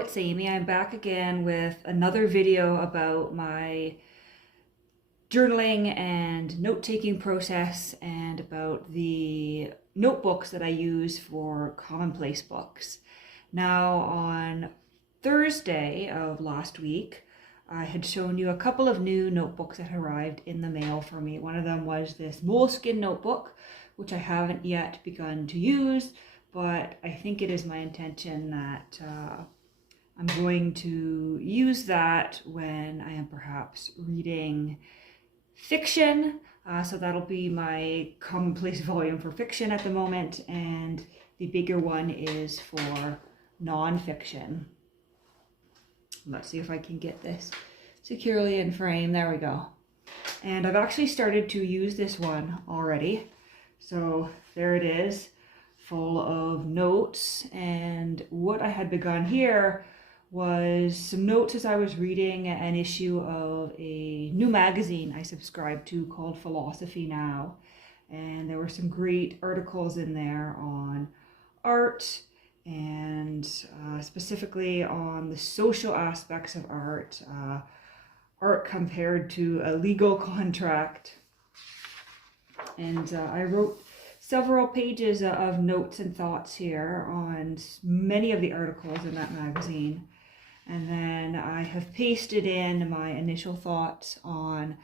it's Amy. I'm back again with another video about my journaling and note-taking process and about the notebooks that I use for commonplace books. Now, on Thursday of last week, I had shown you a couple of new notebooks that arrived in the mail for me. One of them was this Moleskine Notebook, which I haven't yet begun to use, but I think it is my intention that I'm going to use that when I am perhaps reading fiction. So that'll be my commonplace volume for fiction at the moment, and the bigger one is for non-fiction. Let's see if I can get this securely in frame. There we go. And I've actually started to use this one already. So there it is, full of notes. And what I had begun here was some notes as I was reading an issue of a new magazine I subscribed to called Philosophy Now. And there were some great articles in there on art and specifically on the social aspects of art, art compared to a legal contract. And I wrote several pages of notes and thoughts here on many of the articles in that magazine. And then I have pasted in my initial thoughts on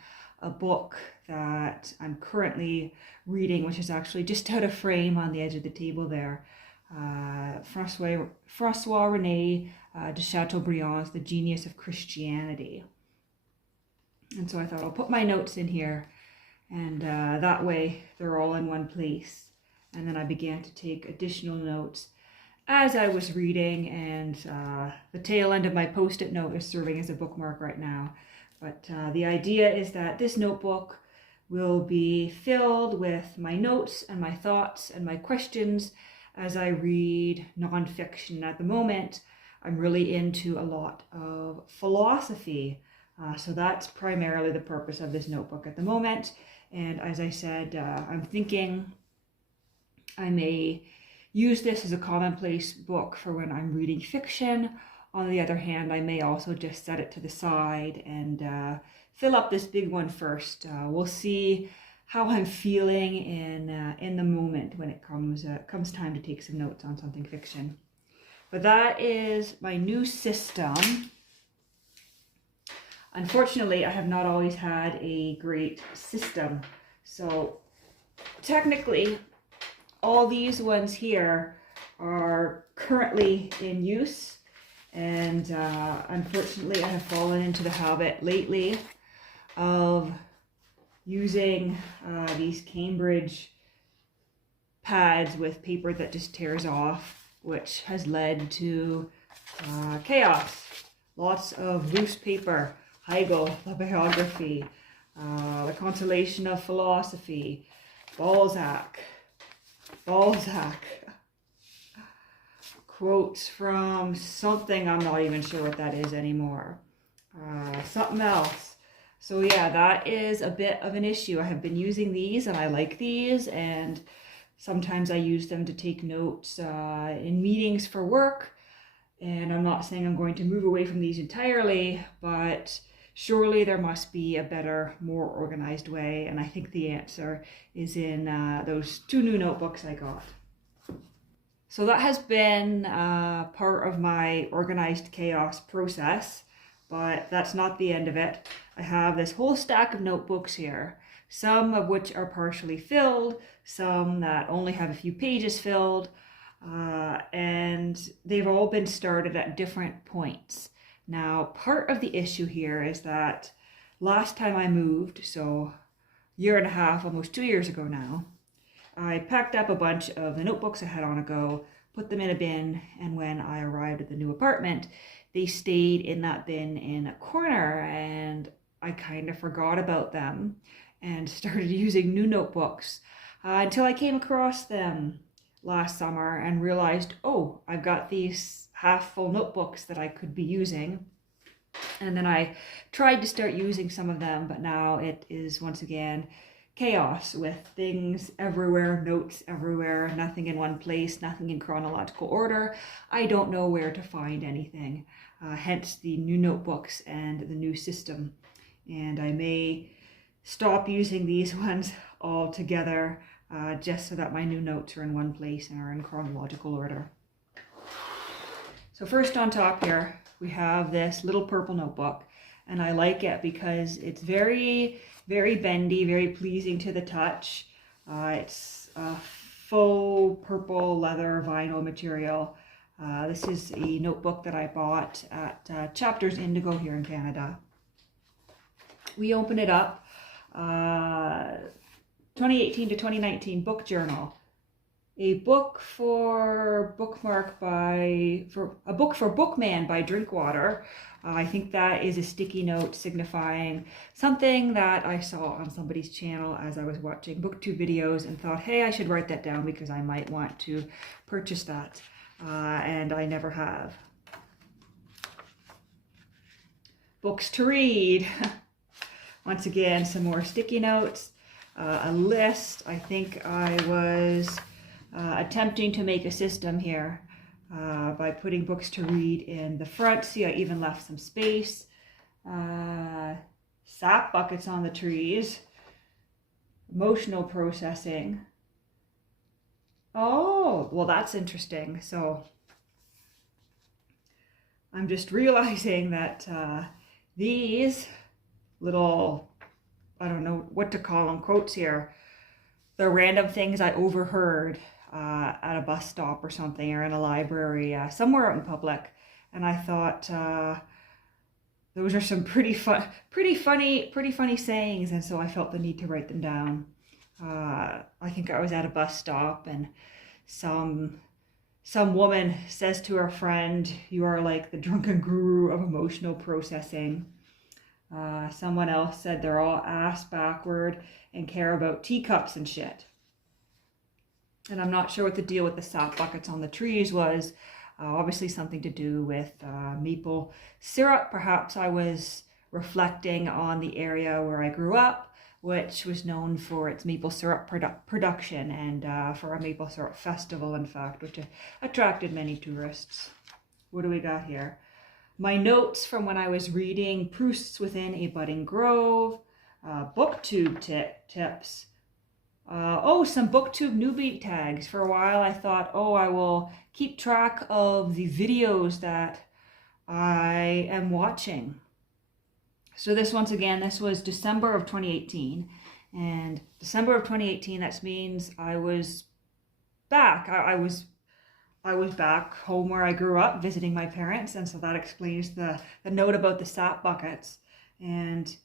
a book that I'm currently reading, which is actually just out of frame on the edge of the table there. François-René de Chateaubriand's The Genius of Christianity. And so I thought I'll put my notes in here, and that way they're all in one place. And then I began to take additional notes as I was reading, and the tail end of my post-it note is serving as a bookmark right now. But the idea is that this notebook will be filled with my notes and my thoughts and my questions as I read nonfiction. At the moment, I'm really into a lot of philosophy. So that's primarily the purpose of this notebook at the moment. And as I said, I'm thinking I may use this as a commonplace book for when I'm reading fiction. On the other hand, I may also just set it to the side and fill up this big one first. We'll see how I'm feeling in the moment when it comes time to take some notes on something fiction. But that is my new system. Unfortunately, I have not always had a great system. So technically, all these ones here are currently in use. And unfortunately, I have fallen into the habit lately of using these Cambridge pads with paper that just tears off, which has led to chaos. Lots of loose paper, Hegel, the biography, the Consolation of Philosophy, Balzac, quotes from something, I'm not even sure what that is anymore, something else. So yeah, that is a bit of an issue. I have been using these and I like these, and sometimes I use them to take notes in meetings for work. And I'm not saying I'm going to move away from these entirely, but surely there must be a better, more organized way. And I think the answer is in those two new notebooks I got. So that has been part of my organized chaos process, but that's not the end of it. I have this whole stack of notebooks here, some of which are partially filled, some that only have a few pages filled, and they've all been started at different points. Now, part of the issue here is that last time I moved, so a year and a half, almost 2 years ago now, I packed up a bunch of the notebooks I had on a go, put them in a bin, and when I arrived at the new apartment, they stayed in that bin in a corner, and I kind of forgot about them and started using new notebooks until I came across them last summer and realized, oh, I've got these half full notebooks that I could be using. And then I tried to start using some of them, but now it is once again chaos with things everywhere, notes everywhere, nothing in one place, nothing in chronological order. I don't know where to find anything, hence the new notebooks and the new system. And I may stop using these ones altogether just so that my new notes are in one place and are in chronological order. So first on top here, we have this little purple notebook, and I like it because it's very, very bendy, very pleasing to the touch. It's a faux purple leather vinyl material. This is a notebook that I bought at Chapters Indigo here in Canada. We open it up, 2018 to 2019 book journal. A book for Bookmark a book for Bookman by Drinkwater. I think that is a sticky note signifying something that I saw on somebody's channel as I was watching Booktube videos and thought, hey, I should write that down because I might want to purchase that. And I never have. Books to read. Once again, some more sticky notes. A list. I think I was attempting to make a system here by putting books to read in the front. See, I even left some space. Sap buckets on the trees. Emotional processing. Oh, well, that's interesting. So I'm just realizing that these little, I don't know what to call them, quotes here, they're random things I overheard at a bus stop or something, or in a library, somewhere out in public. And I thought those are some pretty funny sayings, and so I felt the need to write them down. I think I was at a bus stop, and some woman says to her friend, "You are like the drunken guru of emotional processing." Someone else said they're all ass backward and care about teacups and shit. And I'm not sure what the deal with the sap buckets on the trees was. Obviously something to do with maple syrup. Perhaps I was reflecting on the area where I grew up, which was known for its maple syrup production and for a maple syrup festival, in fact, which attracted many tourists. What do we got here? My notes from when I was reading Proust's Within a Budding Grove, Booktube tips. Some Booktube newbie tags. For a while I thought, I will keep track of the videos that I am watching. So this, once again, this was December of 2018. And December of 2018, that means I was back. I was back home where I grew up visiting my parents, and so that explains the note about the sap buckets. And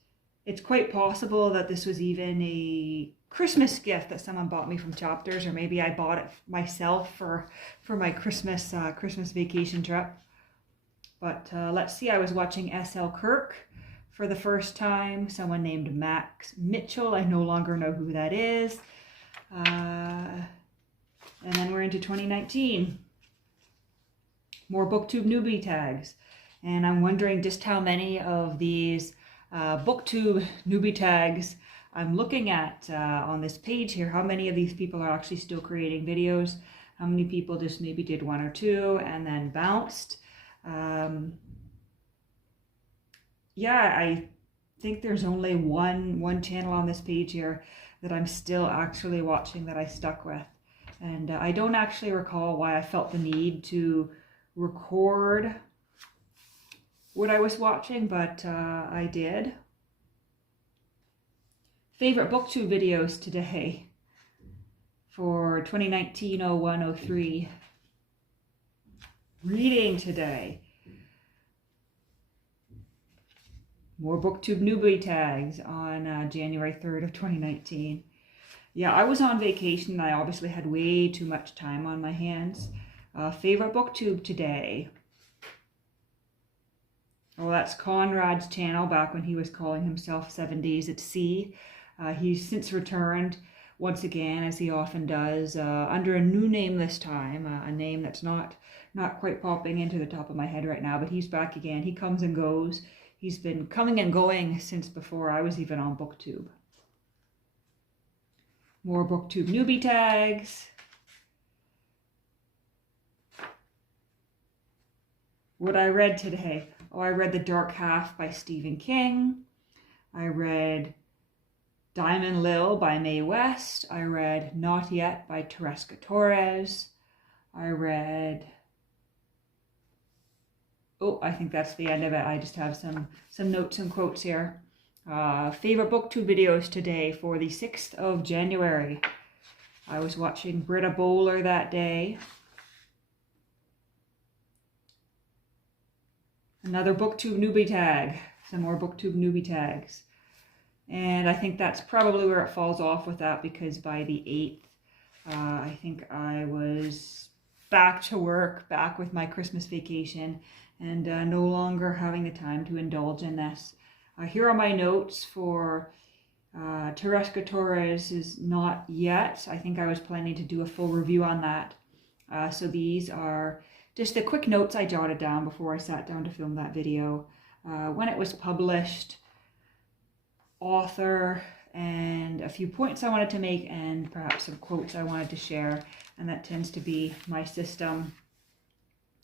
it's quite possible that this was even a Christmas gift that someone bought me from Chapters, or maybe I bought it myself for my Christmas vacation trip. But let's see, I was watching S.L. Kirk for the first time. Someone named Max Mitchell. I no longer know who that is. And then we're into 2019. More Booktube newbie tags. And I'm wondering just how many of these Booktube newbie tags I'm looking at on this page here. How many of these people are actually still creating videos? How many people just maybe did one or two and then bounced? Yeah, I think there's only one channel on this page here that I'm still actually watching that I stuck with. And I don't actually recall why I felt the need to record what I was watching, but I did. Favorite Booktube videos today for 2019-01-03. Reading today. More Booktube newbie tags on January 3rd of 2019. Yeah, I was on vacation and I obviously had way too much time on my hands. Favorite Booktube today. Oh, that's Conrad's channel back when he was calling himself 7 Days at Sea. He's since returned once again, as he often does, under a new name this time, a name that's not quite popping into the top of my head right now, but he's back again. He comes and goes. He's been coming and going since before I was even on Booktube. More Booktube newbie tags. What I read today. Oh, I read The Dark Half by Stephen King. I read Diamond Lil by Mae West. I read Not Yet by Teresca Torres. I read... Oh, I think that's the end of it. I just have some notes and quotes here. Favorite Booktube videos today for the 6th of January. I was watching Britta Bowler that day. Another Booktube newbie tag. Some more Booktube newbie tags. And I think that's probably where it falls off with that, because by the 8th, I think I was back to work, back with my Christmas vacation, and no longer having the time to indulge in this. Here are my notes for Teresca Torres is Not Yet. I think I was planning to do a full review on that. So these are just the quick notes I jotted down before I sat down to film that video. When it was published, author, and a few points I wanted to make, and perhaps some quotes I wanted to share. And that tends to be my system.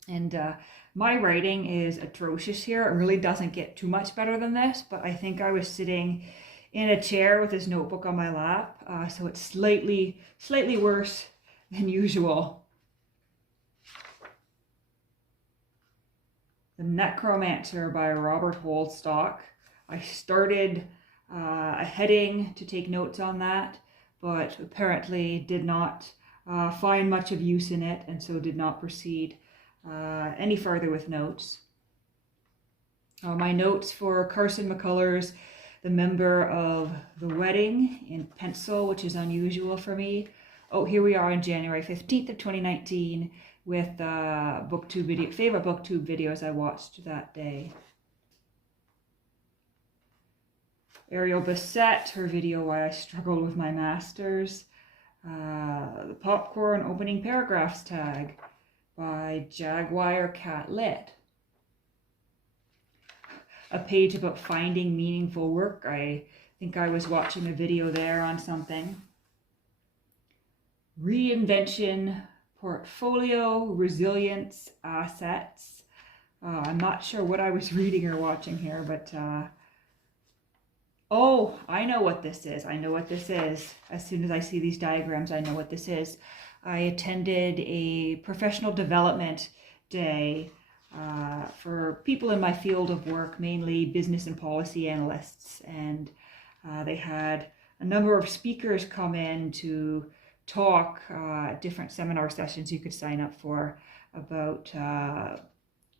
And my writing is atrocious here. It really doesn't get too much better than this, but I think I was sitting in a chair with this notebook on my lap, so it's slightly worse than usual. The Necromancer by Robert Holstalk. I started a heading to take notes on that, but apparently did not find much of use in it, and so did not proceed any further with notes. My notes for Carson McCullers, The Member of the Wedding, in pencil, which is unusual for me. Oh, here we are on January 15th of 2019 with favorite Booktube videos I watched that day. Ariel Bissett, her video Why I Struggled with My Masters. The Popcorn Opening Paragraphs tag by Jaguar Cat Lit. A page about finding meaningful work. I think I was watching a video there on something. Reinvention, Portfolio, Resilience, Assets. I'm not sure what I was reading or watching here, but oh, I know what this is. I know what this is. As soon as I see these diagrams, I know what this is. I attended a professional development day for people in my field of work, mainly business and policy analysts. And they had a number of speakers come in to talk at different seminar sessions you could sign up for about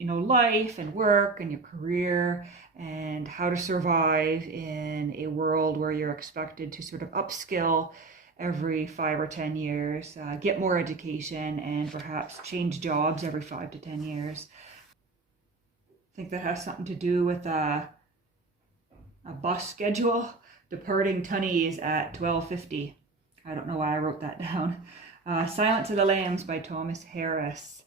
life and work and your career and how to survive in a world where you're expected to sort of upskill every 5 or 10 years, get more education, and perhaps change jobs every 5 to 10 years. I think that has something to do with a bus schedule, departing Tunnies at 12:50. I don't know why I wrote that down. Silence of the Lambs by Thomas Harris.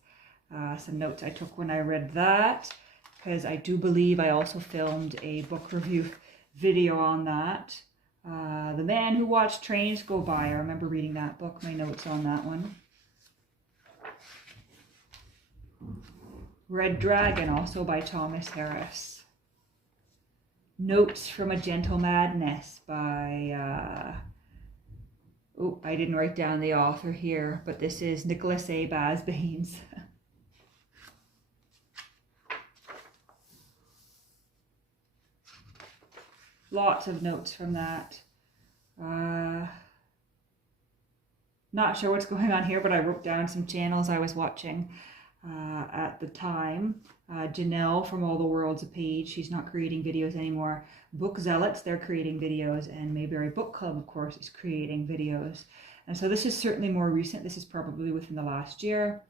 Some notes I took when I read that, because I do believe I also filmed a book review video on that. The Man Who Watched Trains Go By. I remember reading that book, my notes on that one. Red Dragon, also by Thomas Harris. Notes from a Gentle Madness by... oh, I didn't write down the author here, but this is Nicholas A. Basbanes. Lots of notes from that. Not sure what's going on here, but I wrote down some channels I was watching at the time. Janelle from All the World's a Page. She's not creating videos anymore. Book Zealots, they're creating videos, and Mayberry Book Club, of course, is creating videos. And so this is certainly more recent. This is probably within the last year.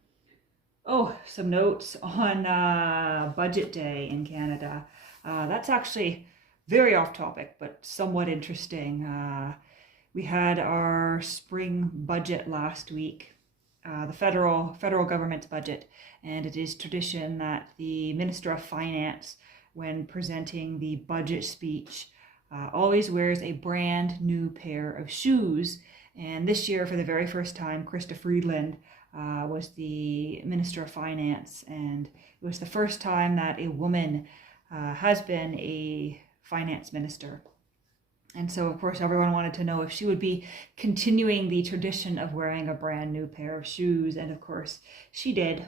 Oh, some notes on Budget Day in Canada. That's actually very off topic, but somewhat interesting. We had our spring budget last week, the federal government's budget, and it is tradition that the Minister of Finance, when presenting the budget speech, always wears a brand new pair of shoes. And this year, for the very first time, Krista Friedland was the Minister of Finance, and it was the first time that a woman has been a finance minister. And so, of course, everyone wanted to know if she would be continuing the tradition of wearing a brand new pair of shoes, and of course, she did.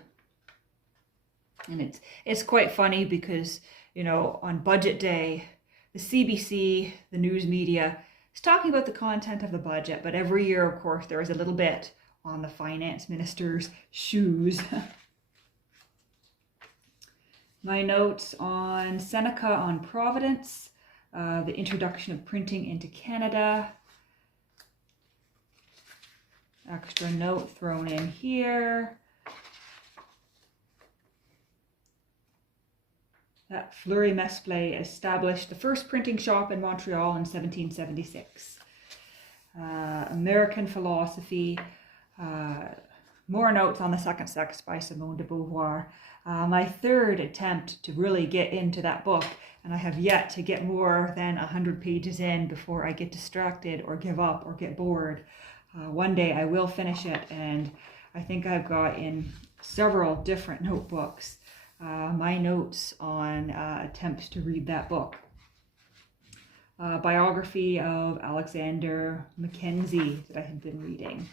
And it's quite funny because, you know, on budget day, the CBC, the news media, is talking about the content of the budget, but every year, of course, there is a little bit on the finance minister's shoes. My notes on Seneca on Providence, the introduction of printing into Canada. Extra note thrown in here. That Fleury Mesplay established the first printing shop in Montreal in 1776. American philosophy. More notes on the second sex by Simone de Beauvoir. My third attempt to really get into that book, and I have yet to get more than 100 pages in before I get distracted or give up or get bored. One day I will finish it, and I think I've got in several different notebooks my notes on attempts to read that book. Biography of Alexander Mackenzie that I had been reading.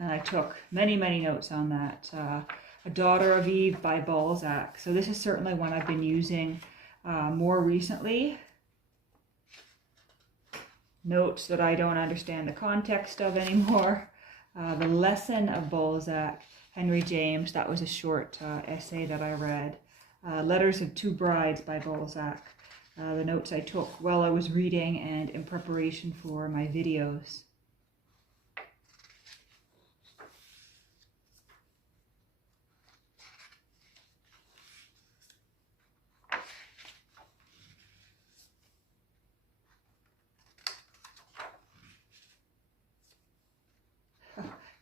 And I took many, many notes on that. A Daughter of Eve by Balzac. So this is certainly one I've been using more recently. Notes that I don't understand the context of anymore. The Lesson of Balzac, Henry James. That was a short essay that I read. Letters of Two Brides by Balzac. The notes I took while I was reading and in preparation for my videos.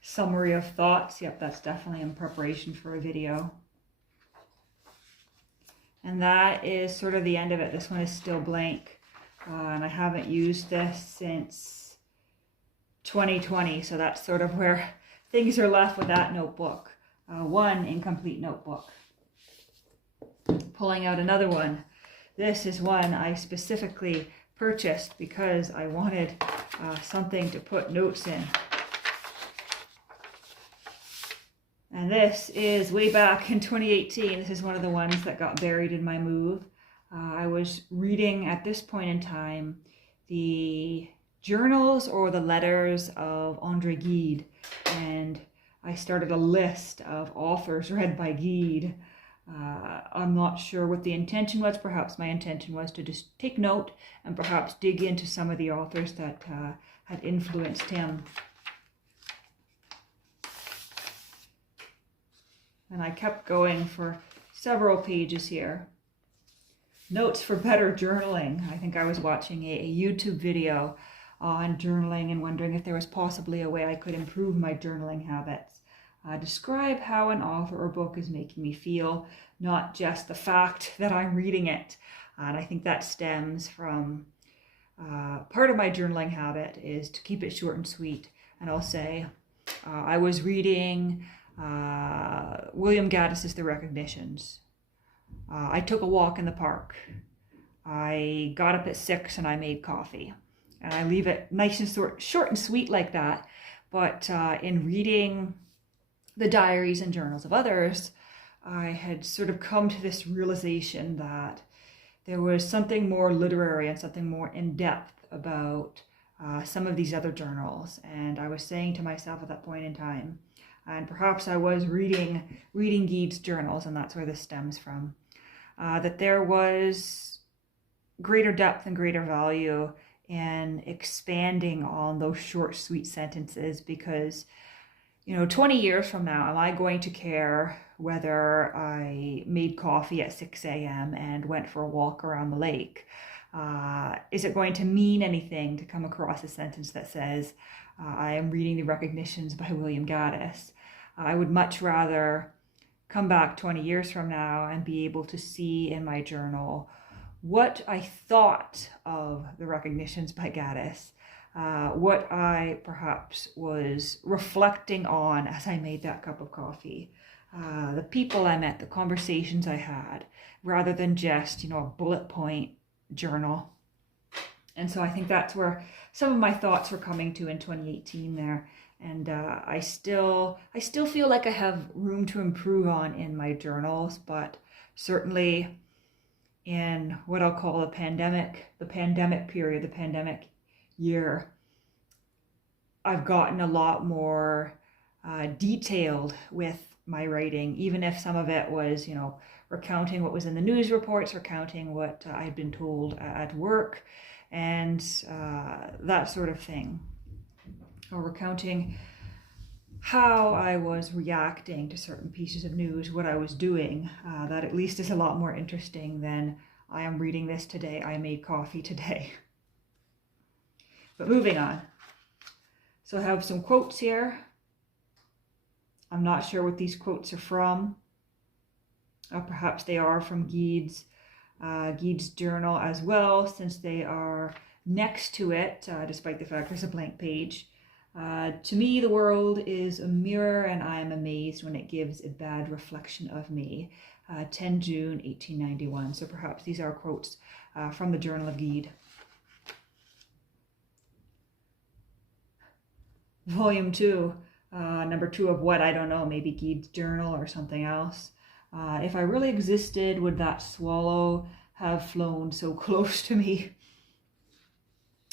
Summary of thoughts. Yep, that's definitely in preparation for a video. And that is sort of the end of it. This one is still blank. And I haven't used this since 2020. So that's sort of where things are left with that notebook. One incomplete notebook. Pulling out another one. This is one I specifically purchased because I wanted something to put notes in. And this is way back in 2018. This is one of the ones that got buried in my move. I was reading at this point in time the journals or the letters of André Gide, and I started a list of authors read by Gide. I'm not sure what the intention was. Perhaps my intention was to just take note and perhaps dig into some of the authors that had influenced him. And I kept going for several pages here. Notes for better journaling. I think I was watching a YouTube video on journaling and wondering if there was possibly a way I could improve my journaling habits. Describe how an author or book is making me feel, not just the fact that I'm reading it. And I think that stems from part of my journaling habit is to keep it short and sweet. And I'll say, I was reading William Gaddis's The Recognitions. I took a walk in the park. I got up at 6 and I made coffee. And I leave it nice and short and sweet like that. But in reading the diaries and journals of others, I had sort of come to this realization that there was something more literary and something more in-depth about some of these other journals. And I was saying to myself at that point in time, and perhaps I was reading Gide's journals, and that's where this stems from, that there was greater depth and greater value in expanding on those short, sweet sentences because, 20 years from now, am I going to care whether I made coffee at 6 a.m. and went for a walk around the lake? Is it going to mean anything to come across a sentence that says, I am reading The Recognitions by William Gaddis? I would much rather come back 20 years from now and be able to see in my journal what I thought of the Recognitions by Gaddis, what I perhaps was reflecting on as I made that cup of coffee, the people I met, the conversations I had, rather than just, a bullet point journal. And so I think that's where some of my thoughts were coming to in 2018 there. And I still feel like I have room to improve on in my journals, but certainly in what I'll call the pandemic period, the pandemic year, I've gotten a lot more detailed with my writing, even if some of it was, recounting what was in the news reports, recounting what I had been told at work, and that sort of thing, or recounting how I was reacting to certain pieces of news, what I was doing. That at least is a lot more interesting than I am reading this today, I made coffee today. But moving on. So I have some quotes here. I'm not sure what these quotes are from. Perhaps they are from Gide's journal as well, since they are next to it, despite the fact there's a blank page. To me, the world is a mirror, and I am amazed when it gives a bad reflection of me. 10 June 1891. So perhaps these are quotes from the Journal of Gide. Volume 2, number 2 of what? I don't know, maybe Gide's journal or something else. If I really existed, would that swallow have flown so close to me?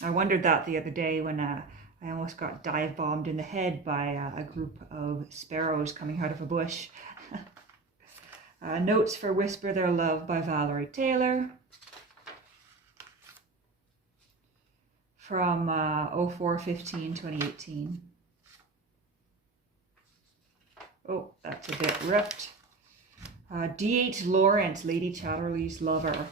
I wondered that the other day when I almost got dive bombed in the head by a group of sparrows coming out of a bush. Notes for Whisper Their Love by Valerie Taylor. From 04/15/2018. Oh, that's a bit ripped. D.H. Lawrence, Lady Chatterley's Lover,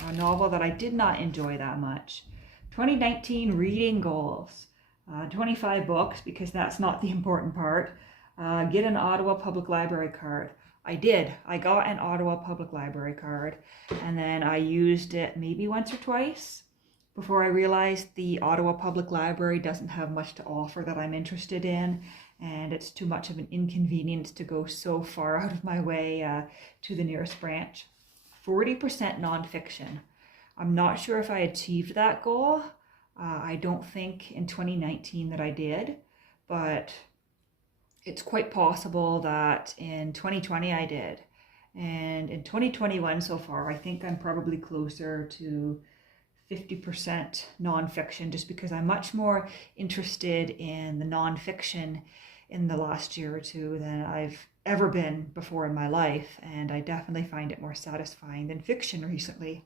a novel that I did not enjoy that much. 2019 reading goals. 25 books, because that's not the important part. Get an Ottawa Public Library card. I did. I got an Ottawa Public Library card, and then I used it maybe once or twice before I realized the Ottawa Public Library doesn't have much to offer that I'm interested in, and it's too much of an inconvenience to go so far out of my way to the nearest branch. 40% nonfiction. I'm not sure if I achieved that goal. I don't think in 2019 that I did, but it's quite possible that in 2020 I did. And in 2021 so far, I think I'm probably closer to 50% nonfiction, just because I'm much more interested in the nonfiction in the last year or two than I've ever been before in my life, and I definitely find it more satisfying than fiction recently.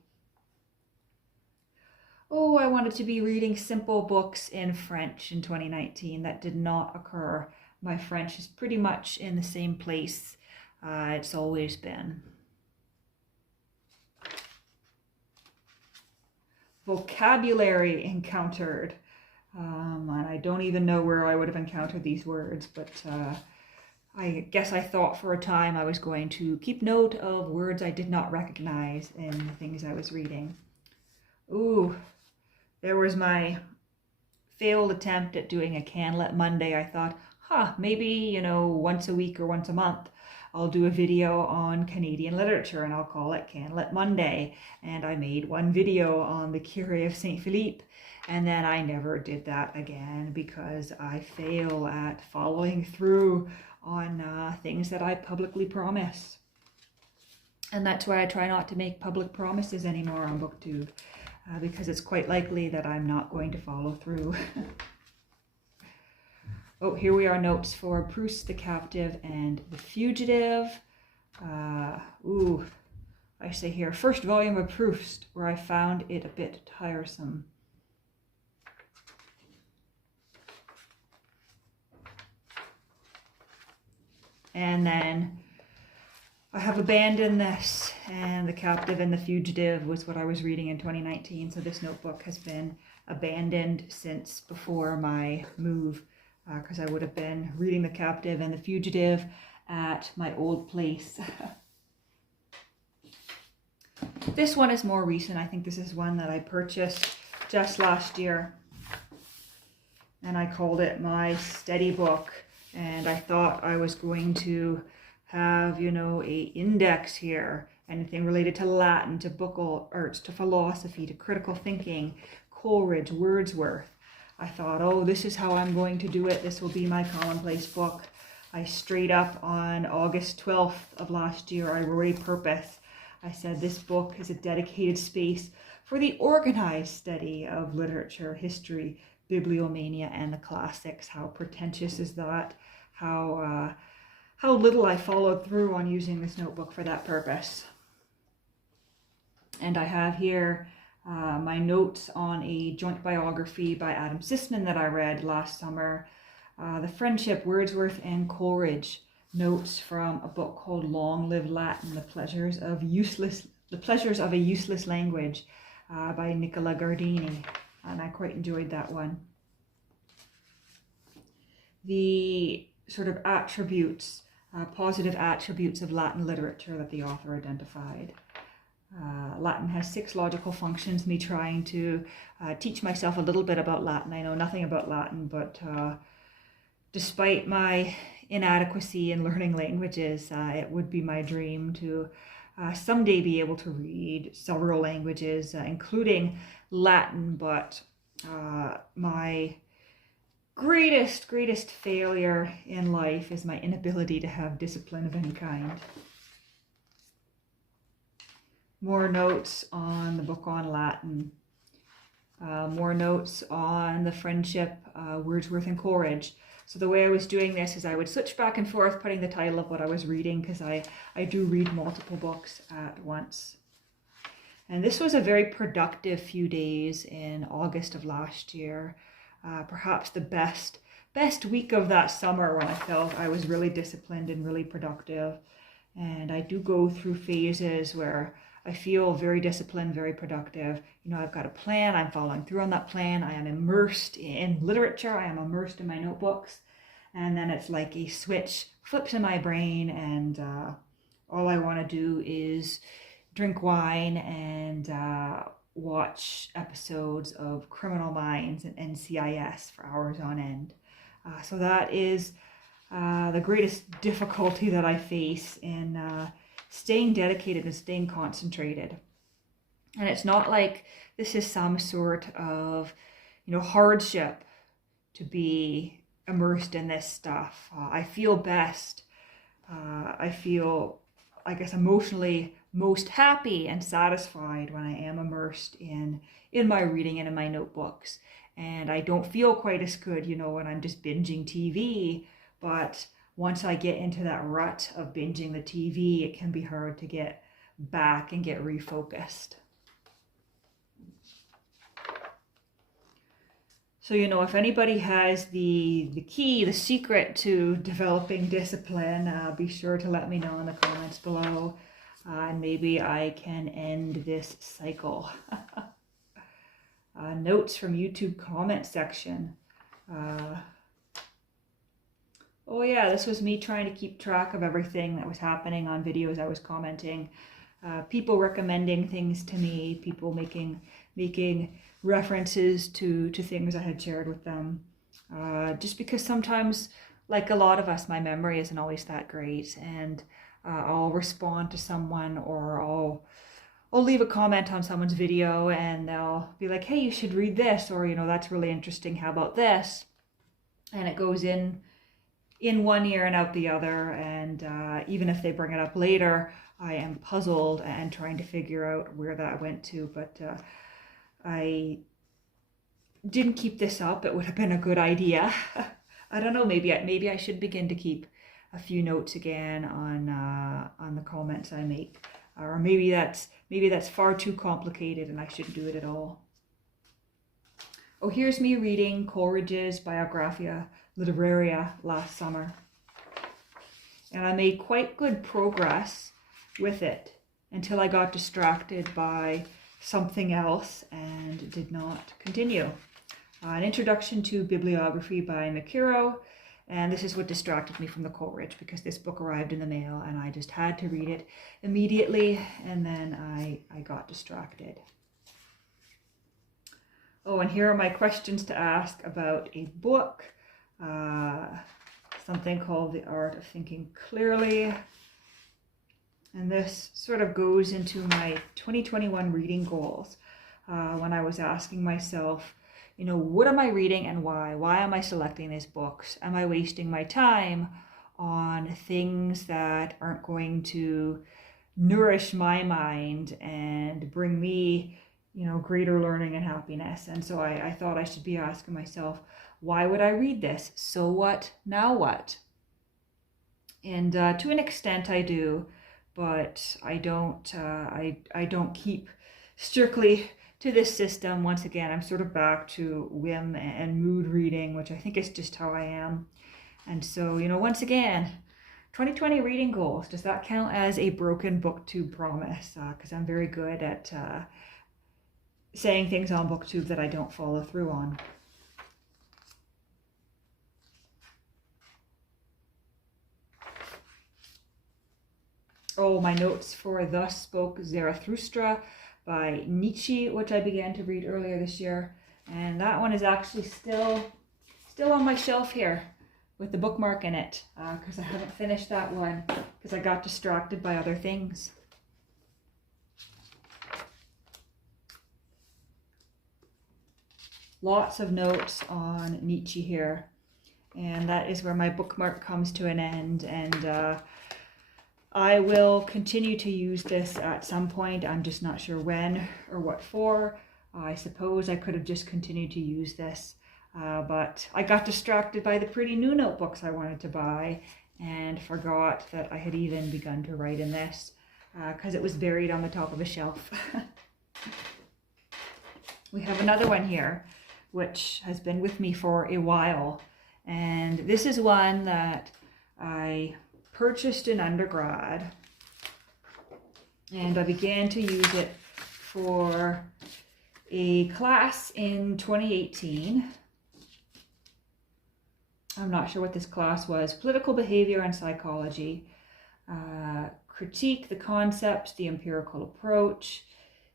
Oh, I wanted to be reading simple books in French in 2019. That did not occur. My French is pretty much in the same place it's always been. Vocabulary encountered. And I don't even know where I would have encountered these words, but I guess I thought for a time I was going to keep note of words I did not recognize in the things I was reading. Ooh, there was my failed attempt at doing a Canlit Monday. I thought, maybe, once a week or once a month, I'll do a video on Canadian literature and I'll call it Canlit Monday. And I made one video on the Curé of St. Philippe, and then I never did that again because I fail at following through on things that I publicly promise. And that's why I try not to make public promises anymore on Booktube, because it's quite likely that I'm not going to follow through. Oh, here we are, notes for Proust, the Captive, and the Fugitive. I say here, first volume of Proust, where I found it a bit tiresome. And then I have abandoned this, and The Captive and the Fugitive was what I was reading in 2019, so this notebook has been abandoned since before my move, because I would have been reading The Captive and the Fugitive at my old place. This one is more recent. I think this is one that I purchased just last year. And I called it my study book. And I thought I was going to have, you know, a index here. Anything related to Latin, to book arts, to philosophy, to critical thinking, Coleridge, Wordsworth. I thought, oh, this is how I'm going to do it. This will be my commonplace book. I straight up on August 12th of last year, I wrote a purpose. I said this book is a dedicated space for the organized study of literature, history, bibliomania, and the classics. How pretentious is that? How little I followed through on using this notebook for that purpose. And I have here my notes on a joint biography by Adam Sisman that I read last summer. The Friendship, Wordsworth and Coleridge. Notes from a book called Long Live Latin, The Pleasures of a Useless Language by Nicola Gardini. And I quite enjoyed that one. The sort of attributes, positive attributes of Latin literature that the author identified. Latin has 6 logical functions. Me trying to teach myself a little bit about Latin. I know nothing about Latin, but despite my inadequacy in learning languages, it would be my dream to someday be able to read several languages, including Latin, but my greatest failure in life is my inability to have discipline of any kind. More notes on the book on Latin. More notes on the Friendship, Wordsworth and Coleridge. So the way I was doing this is I would switch back and forth putting the title of what I was reading, because I do read multiple books at once. And this was a very productive few days in August of last year. Perhaps the best week of that summer, when I felt I was really disciplined and really productive. And I do go through phases where I feel very disciplined, very productive. You know, I've got a plan, I'm following through on that plan, I am immersed in literature, I am immersed in my notebooks, and then it's like a switch flips in my brain, and all I want to do is drink wine and watch episodes of Criminal Minds and NCIS for hours on end. So that is the greatest difficulty that I face in staying dedicated and staying concentrated. And it's not like this is some sort of, you know, hardship to be immersed in this stuff. I feel best. I feel, I guess, emotionally most happy and satisfied when I am immersed in my reading and in my notebooks. And I don't feel quite as good, you know, when I'm just binging TV. But once I get into that rut of binging the TV, it can be hard to get back and get refocused. So, you know, if anybody has the key, the secret to developing discipline, be sure to let me know in the comments below. And maybe I can end this cycle. Notes from YouTube comment section. Oh yeah, this was me trying to keep track of everything that was happening on videos I was commenting. People recommending things to me, people making references to things I had shared with them. Just because sometimes, like a lot of us, my memory isn't always that great, and I'll respond to someone, or I'll leave a comment on someone's video and they'll be like, hey, you should read this, or, you know, that's really interesting, how about this? And it goes in one ear and out the other, and even if they bring it up later, I am puzzled and trying to figure out where that went to. But I didn't keep this up. It would have been a good idea. I don't know, maybe I should begin to keep a few notes again on the comments I make, or maybe that's far too complicated and I shouldn't do it at all. Oh, here's me reading Coleridge's Biographia Literaria last summer, and I made quite good progress with it until I got distracted by something else and did not continue. An Introduction to Bibliography by Mikuro, And this is what distracted me from the Coleridge, because this book arrived in the mail and I just had to read it immediately, and then I got distracted. Oh, and here are my questions to ask about a book, something called The Art of Thinking Clearly. And this sort of goes into my 2021 reading goals, when I was asking myself, you know, what am I reading and why? Why am I selecting these books? Am I wasting my time on things that aren't going to nourish my mind and bring me, you know, greater learning and happiness? And so I thought I should be asking myself, why would I read this? So what? Now what? And to an extent I do, but I don't keep strictly to this system. Once again, I'm sort of back to whim and mood reading, which I think is just how I am. And so, you know, once again, 2020 reading goals, does that count as a broken Booktube promise? Because I'm very good at saying things on Booktube that I don't follow through on. Oh, my notes for Thus Spoke Zarathustra by Nietzsche, which I began to read earlier this year. And that one is actually still on my shelf here with the bookmark in it, because I haven't finished that one because I got distracted by other things. Lots of notes on Nietzsche here, and that is where my bookmark comes to an end. And I will continue to use this at some point. I'm just not sure when or what for. I suppose I could have just continued to use this, but I got distracted by the pretty new notebooks I wanted to buy and forgot that I had even begun to write in this because it was buried on the top of a shelf. We have another one here, which has been with me for a while, and this is one that I purchased in undergrad, and I began to use it for a class in 2018. I'm not sure what this class was. Political Behavior and Psychology. Critique the concepts, the empirical approach.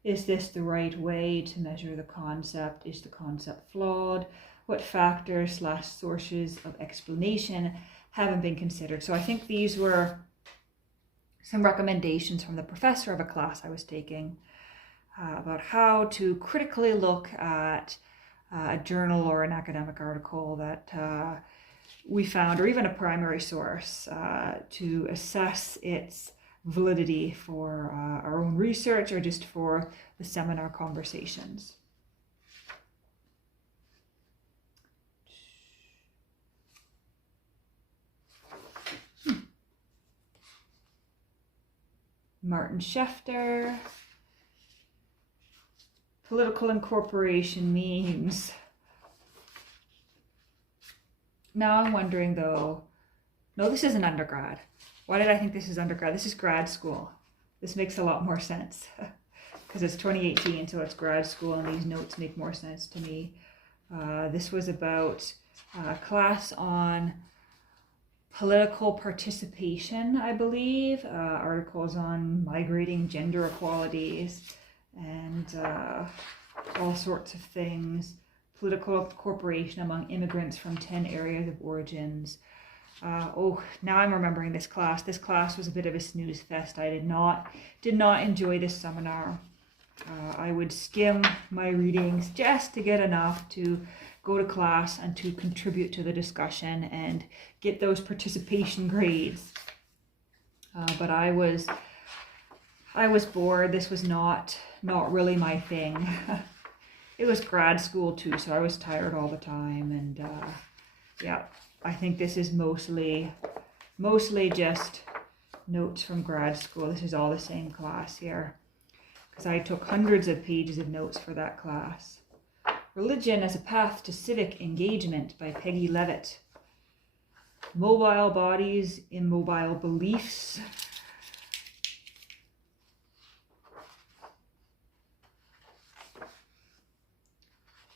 Is this the right way to measure the concept? Is the concept flawed? What factors / sources of explanation haven't been considered? So I think these were some recommendations from the professor of a class I was taking about how to critically look at a journal or an academic article that we found, or even a primary source, to assess its validity for our own research or just for the seminar conversations. Martin Schefter. Political incorporation memes. Now I'm wondering though, no, this isn't undergrad. Why did I think this is undergrad? This is grad school. This makes a lot more sense because it's 2018, so it's grad school, and these notes make more sense to me. This was about a class on political participation, I believe, articles on migrating gender equalities and all sorts of things. Political incorporation among immigrants from 10 areas of origins. Oh, now I'm remembering this class. This class was a bit of a snooze fest. I did not enjoy this seminar. I would skim my readings just to get enough to go to class and to contribute to the discussion and get those participation grades. But I was bored. This was not really my thing. It was grad school too, so I was tired all the time, and yeah, I think this is mostly just notes from grad school. This is all the same class here, because I took hundreds of pages of notes for that class. Religion as a Path to Civic Engagement by Peggy Levitt. Mobile Bodies, Immobile Beliefs.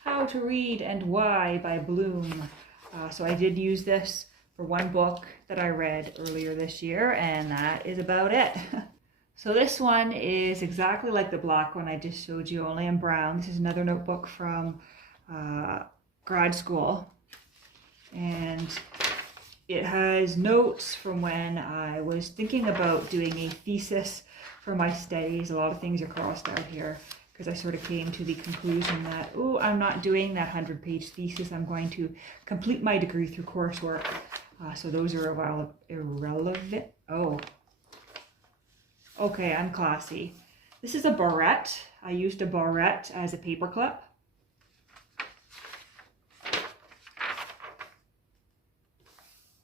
How to Read and Why by Bloom. So I did use this for one book that I read earlier this year, and that is about it. So this one is exactly like the black one I just showed you, only in brown. This is another notebook from grad school, and it has notes from when I was thinking about doing a thesis for my studies. A lot of things are crossed out here because I sort of came to the conclusion that, oh, I'm not doing that 100-page thesis. I'm going to complete my degree through coursework. So those are irrelevant. Oh, okay, I'm classy. This is a barrette. I used a barrette as a paperclip.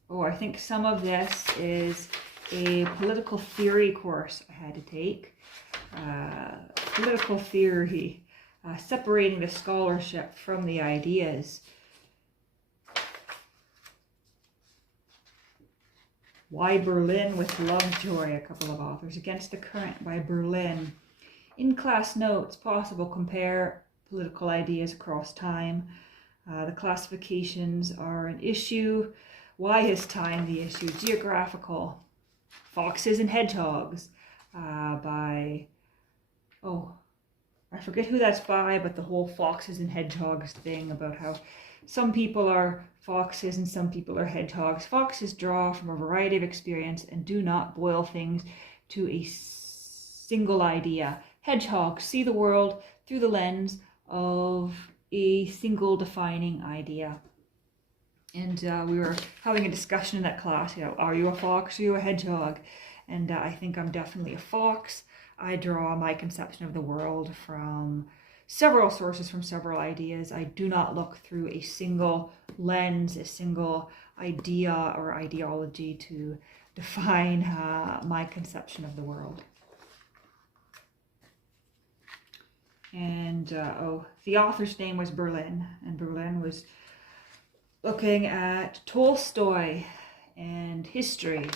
Oh, I think some of this is a political theory course I had to take. Political theory, separating the scholarship from the ideas. Why Berlin with Lovejoy, a couple of authors. Against the Current by Berlin. In-class notes, possible, compare political ideas across time. The classifications are an issue. Why is time the issue? Geographical. Foxes and Hedgehogs by, oh, I forget who that's by, but the whole foxes and hedgehogs thing about how some people are foxes and some people are hedgehogs. Foxes draw from a variety of experience and do not boil things to a single idea. Hedgehogs see the world through the lens of a single defining idea. And we were having a discussion in that class, are you a fox or are you a hedgehog? And I think I'm definitely a fox. I draw my conception of the world from several sources, from several ideas. I do not look through a single lens, a single idea or ideology to define my conception of the world. And the author's name was Berlin, and Berlin was looking at Tolstoy and history.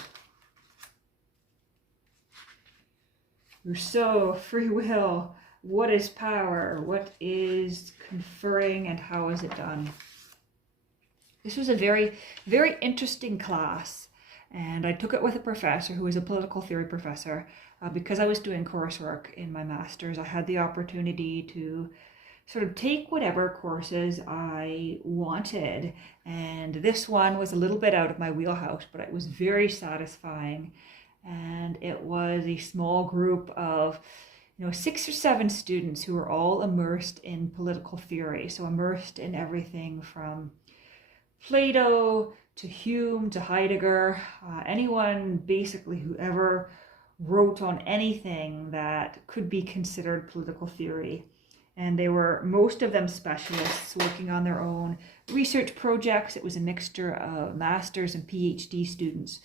Rousseau, free will, what is power, what is conferring, and how is it done? This was a very, very interesting class, and I took it with a professor who was a political theory professor. Because I was doing coursework in my master's, I had the opportunity to sort of take whatever courses I wanted, and this one was a little bit out of my wheelhouse, but it was very satisfying. And it was a small group of 6 or 7 students who were all immersed in political theory, so immersed in everything from Plato to Hume to Heidegger, anyone basically who ever wrote on anything that could be considered political theory. And they were, most of them, specialists working on their own research projects. It was a mixture of master's and PhD students.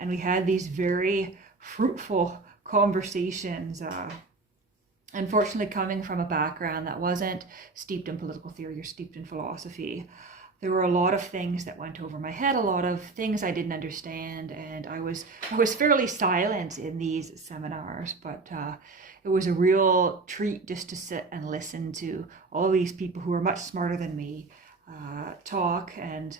And we had these very fruitful conversations, unfortunately coming from a background that wasn't steeped in political theory or steeped in philosophy. There were a lot of things that went over my head, a lot of things I didn't understand, and I was fairly silent in these seminars, but it was a real treat just to sit and listen to all these people who were much smarter than me talk. And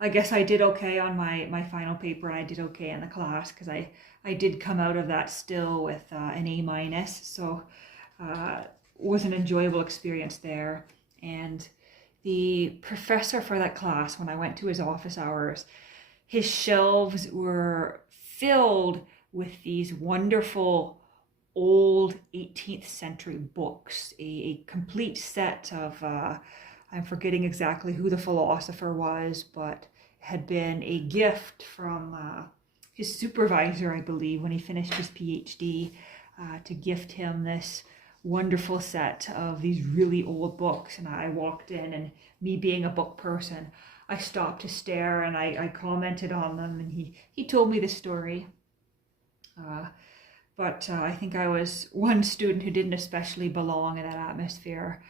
I guess I did okay on my final paper, and I did okay in the class because I did come out of that still with an A-, so it was an enjoyable experience there. And the professor for that class, when I went to his office hours, his shelves were filled with these wonderful old 18th century books, a complete set of, I'm forgetting exactly who the philosopher was, but it had been a gift from his supervisor, I believe, when he finished his PhD, to gift him this wonderful set of these really old books. And I walked in, and me being a book person, I stopped to stare and I commented on them, and he told me the story. But I think I was one student who didn't especially belong in that atmosphere,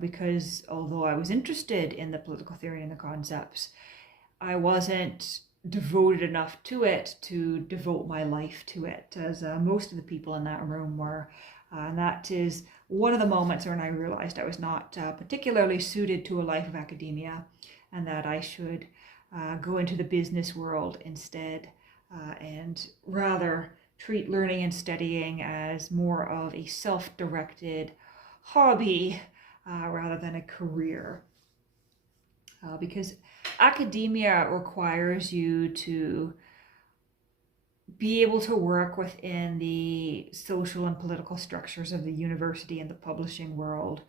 because although I was interested in the political theory and the concepts, I wasn't devoted enough to it to devote my life to it, as most of the people in that room were. And that is one of the moments when I realized I was not particularly suited to a life of academia, and that I should go into the business world instead, and rather treat learning and studying as more of a self-directed hobby rather than a career. Because academia requires you to be able to work within the social and political structures of the university and the publishing world.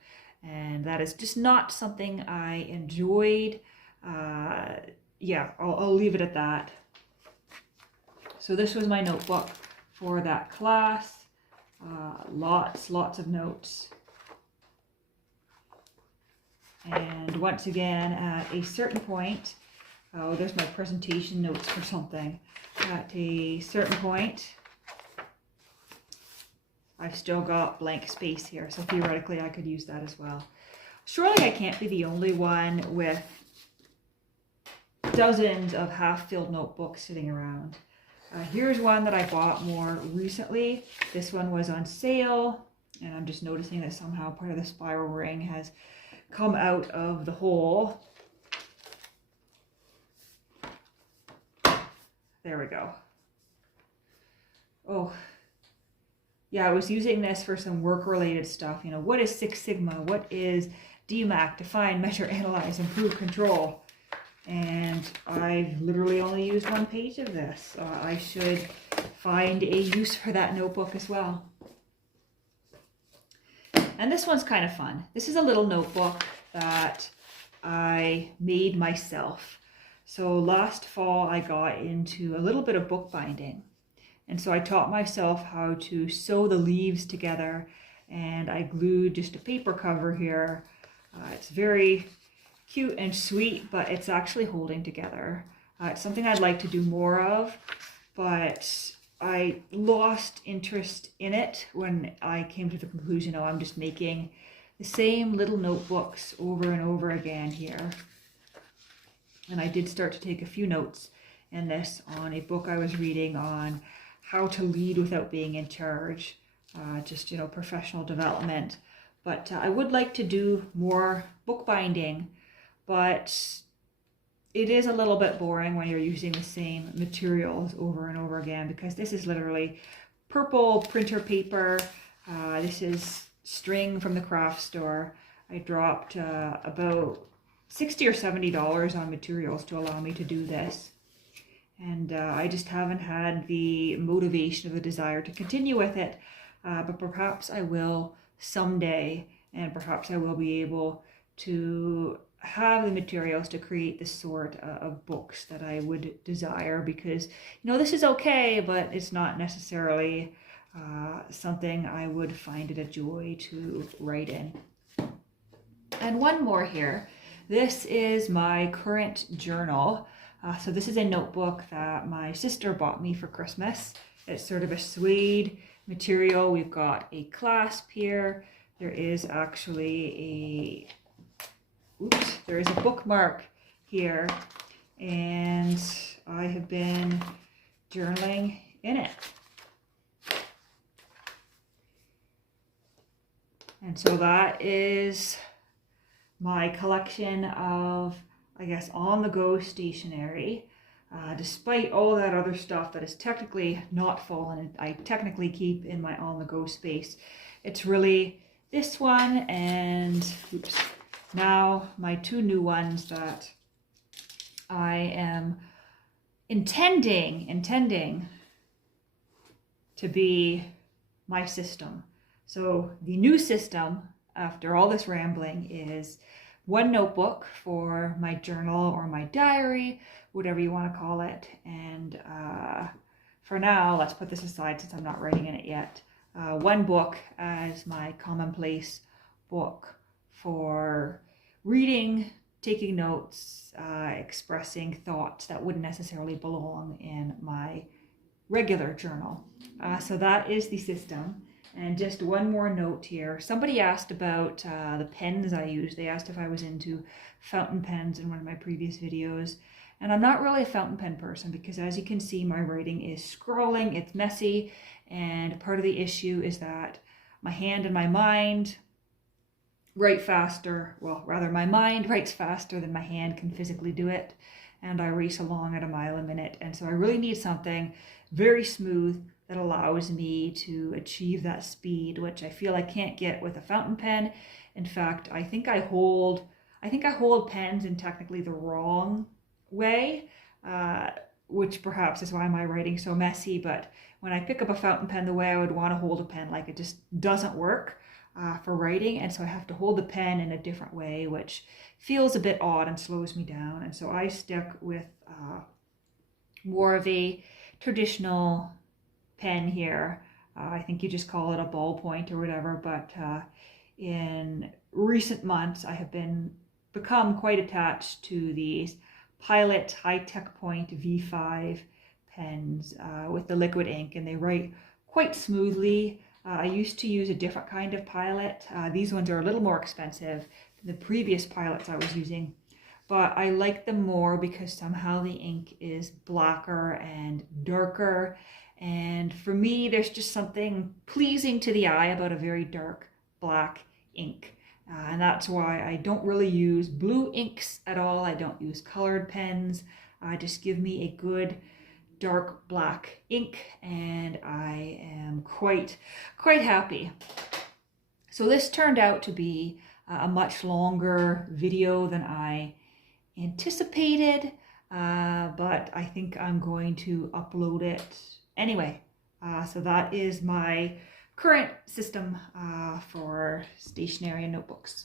And that is just not something I enjoyed. Yeah, I'll leave it at that. So this was my notebook for that class. Lots of notes. And once again, at a certain point, oh, there's my presentation notes for something. At a certain point, I've still got blank space here, so theoretically I could use that as well. Surely I can't be the only one with dozens of half-filled notebooks sitting around. Here's one that I bought more recently. This one was on sale, and I'm just noticing that somehow part of the spiral ring has come out of the hole. There we go. Oh, yeah, I was using this for some work-related stuff. You know, what is Six Sigma? What is DMAC? Define, measure, analyze, improve, control. And I've literally only used one page of this. I should find a use for that notebook as well. And this one's kind of fun. This is a little notebook that I made myself. So last fall I got into a little bit of bookbinding. And so I taught myself how to sew the leaves together, and I glued just a paper cover here. It's very cute and sweet, but it's actually holding together. It's something I'd like to do more of, but I lost interest in it when I came to the conclusion, oh, I'm just making the same little notebooks over and over again here. And I did start to take a few notes in this on a book I was reading on how to lead without being in charge, just, you know, professional development. But I would like to do more bookbinding, but it is a little bit boring when you're using the same materials over and over again, because this is literally purple printer paper. This is string from the craft store. I dropped about $60 or $70 on materials to allow me to do this. And I just haven't had the motivation or the desire to continue with it. But perhaps I will someday, and perhaps I will be able to have the materials to create the sort of books that I would desire, because, you know, this is okay, but it's not necessarily something I would find it a joy to write in. And one more here. This is my current journal. So this is a notebook that my sister bought me for Christmas. It's sort of a suede material. We've got a clasp here. There is actually there is a bookmark here, and I have been journaling in it. And so that is my collection of, I guess, on-the-go stationery. Despite all that other stuff that is technically not fallen, I technically keep in my on-the-go space. It's really this one and now my two new ones that I am intending to be my system. So the new system, after all this rambling, is one notebook for my journal or my diary, whatever you want to call it. And for now, let's put this aside since I'm not writing in it yet. One book as my commonplace book for reading, taking notes, expressing thoughts that wouldn't necessarily belong in my regular journal. So that is the system. And just one more note here. Somebody asked about the pens I use. They asked if I was into fountain pens in one of my previous videos. And I'm not really a fountain pen person because, as you can see, my writing is scrawling, it's messy. And part of the issue is that my hand and my mind write faster. Well, rather, my mind writes faster than my hand can physically do it. and I race along at a mile a minute. And so I really need something very smooth that allows me to achieve that speed, which I feel I can't get with a fountain pen. In fact, I think I hold pens in technically the wrong way, which perhaps is why my writing's so messy. But when I pick up a fountain pen the way I would want to hold a pen, like, it just doesn't work for writing. And so I have to hold the pen in a different way, which feels a bit odd and slows me down. And so I stick with more of a traditional pen here. I think you just call it a ballpoint or whatever, but in recent months I have become quite attached to these Pilot High-Tech Point V5 pens with the liquid ink, and they write quite smoothly. I used to use a different kind of Pilot. These ones are a little more expensive than the previous Pilots I was using, but I like them more because somehow the ink is blacker and darker. And for me, there's just something pleasing to the eye about a very dark black ink. And that's why I don't really use blue inks at all. I don't use colored pens. Just give me a good dark black ink and I am quite happy. So this turned out to be a much longer video than I anticipated, but I think I'm going to upload it anyway. So that is my current system for stationery and notebooks.